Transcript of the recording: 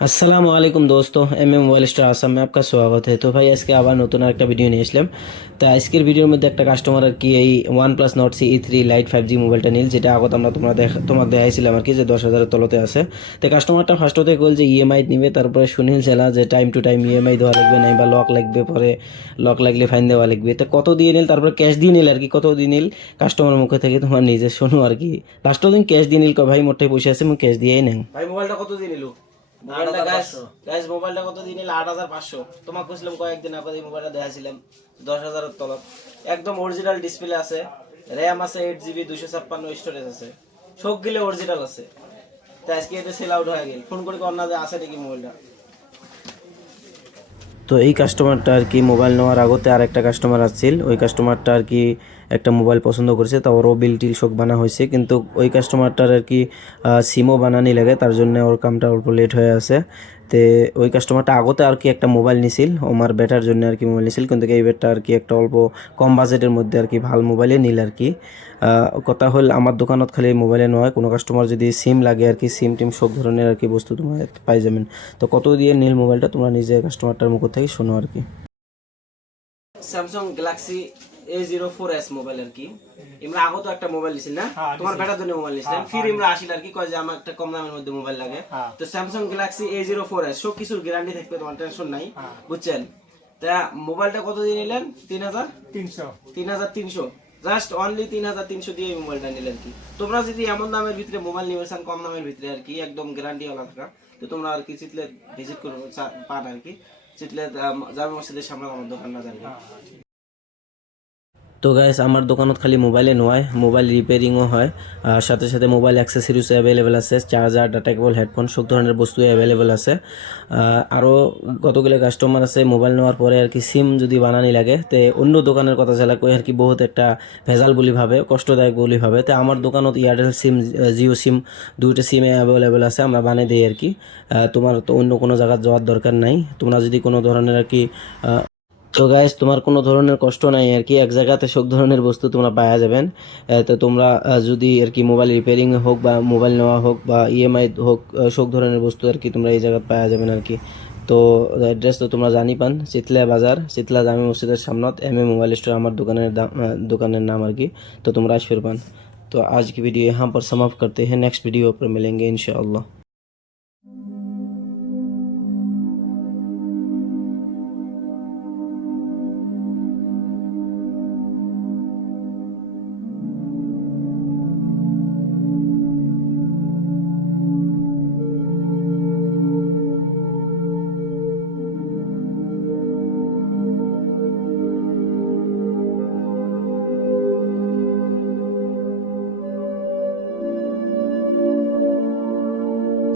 আসসালামু আলাইকুম दोस्तों মোবাইল স্টোর আসাম में आपका स्वागत है। तो भाई আজকে আবার নতুন একটা ভিডিও নিয়ে আসলাম। তো আজকের ভিডিওর মধ্যে একটা কাস্টমার আর কি এই OnePlus Nord CE3 Lite 5G মোবাইলটা নিল, যেটা আগত আমরা তোমাকে দেখাইছিলাম আর কি, যে 10,000-এর তলতে আছে। তো কাস্টমারটা ফার্স্টতে কল যে ইএমআই নিবে, তারপরে শুনিল ছেলা যে টাইম টু টাইম ইএমআই দেওয়া লাগবে নাই বা লক লাগবে, পরে লক লাগলে ফাইন দেওয়া লাগবে। তো কত দিয়ে নিল, তারপরে ক্যাশ দিয়ে নিল আর কি। কত দিয়ে নিল কাস্টমার মুখে থেকে তোমার নিজে শোনো আর কি। লাস্ট দিন ক্যাশ দিয়ে নিল, ভাই মোটাই পয়সা আছে, আমি ক্যাশ দিয়েই নেন। ভাই মোবাইলটা কত দিয়ে নিল? মোবাইলটা গাইস মোবাইলটা কত দিয়ে নিল? 8,500। তোমাকে কইছিলাম কয়েকদিন আগে এই মোবাইলটা দেখাইছিলাম 10,000-এর তলত। একদম অরিজিনাল ডিসপ্লে আছে, র‍্যাম আছে 8GB, 256 স্টোরেজ আছে, সব গিলে অরিজিনাল আছে। তো আজকে এটা সেল আউট হয়ে গেল। ফোন করে কন্না যে আছে নাকি মোবাইলটা। তো এই কাস্টমারটা আর কি মোবাইল নেওয়ার আগতে আর একটা কাস্টমার আসছিল, ওই কাস্টমারটা আর কি একটা মোবাইল পছন্দ করেছে, তা ওরও বিল টিল সব বানা হয়েছে, কিন্তু ওই কাস্টমারটার আর কি সিমও বানানি লাগে, তার জন্য ওর কামটা অল্প লেট হয়ে আছে। তো ওই কাস্টমারটা আগতে আর কি একটা মোবাইল নিছিল, আমার বেটার জন্য আর কি মোবাইল নিছিল, কিন্তু এই বেটটা আর কি একটা অল্প কম বাজেটের মধ্যে আর কি ভালো মোবাইলে নিল আর কি। কথা হল আমার দোকানত খালি মোবাইলে নয়, কোনো কাস্টমার যদি সিম লাগে আর কি, সিম টিম সব ধরনের আর কি বস্তু তোমরা পাই যাবেন। তো কত দিয়ে নীল মোবাইলটা তোমরা নিজে কাস্টমারটার মুখ থেকে শোনো আর কি। স্যামসাং গ্যালাক্সি A04s মোবাইল আর কি। আমরা আগত একটা মোবাইল নিছিল না, তোমার বেটার জন্য মোবাইল নিছিলাম, ফির আমরা আসিল আর কি, কয় যে আমার একটা কম দামের মধ্যে মোবাইল লাগে। তো স্যামসাং গ্যালাক্সি A04s সব কিছুর গ্যারান্টি থাকবে, তোমার টেনশন নাই, বুঝছেন? তা মোবাইলটা কত দিয়ে নিলেন? 3,300। জাস্ট অনলি 3,300 দিয়ে মোবাইলটা নিলেন কি। তোমরা যদি এমন দামের ভিতরে মোবাইল নিবে চান, কম দামের ভিতরে আর কি, একদম গ্যারান্টি ওয়ালা থাকা, তো তোমরা আর কি চিতলে ভিজিট করো পান আর কি, চিতলে জামে মসজিদের সামনে আমার দোকান না জানি। তো গাইস আমার দোকানত খালি মোবাইলে নয়, মোবাইল রিপেয়ারিংও হয়, আর সাথে সাথে মোবাইল অ্যাক্সেসরিজও অ্যাভেলেবেল আছে, চার্জার, ডাটা কেবল, হেডফোন সব ধরনের বস্তু অ্যাভেলেবেল আছে। আরও কতগুলো কাস্টমার আছে মোবাইল নেওয়ার পরে আর কি সিম যদি বানানি লাগে, তো অন্য দোকানের কথা চালা কই আর কি, বহুত একটা ভেজাল বলি ভাবে, কষ্টদায়ক বলি ভাবে। তো আমার দোকানত এয়ারটেল সিম, জিও সিম, দুইটা সিম অ্যাভেলেবেল আছে, আমরা বানিয়ে দিই আর কি। তোমার তো অন্য কোনো জায়গায় যাওয়ার দরকার নাই। তোমরা যদি কোনো ধরনের আর কি তো গাইস তোমার কোনো ধরনের কষ্ট নাই আর কি, এক জায়গাতে সব ধরনের বস্তু তোমরা পাওয়া যাবেন। তো তোমরা যদি আর কি মোবাইল রিপেয়ারিং হোক বা মোবাইল নেওয়া হোক বা ইএমআই হোক, সব ধরনের বস্তু আর কি তোমরা এই জায়গায় পাওয়া যাবেন আর কি। তো অ্যাড্রেস তো তোমরা জানি পান, শীতলা বাজার, শীতলা জামে মসজিদের সামনত মোবাइल स्टोर আমার दुकानेर नाम আর কি। तो তোমরা আসবে পান। तो आज की वीडियो यहाँ पर समाप्त करते हैं, नेक्स्ट वीडियो पर मिलेंगे इंशाअल्लाह।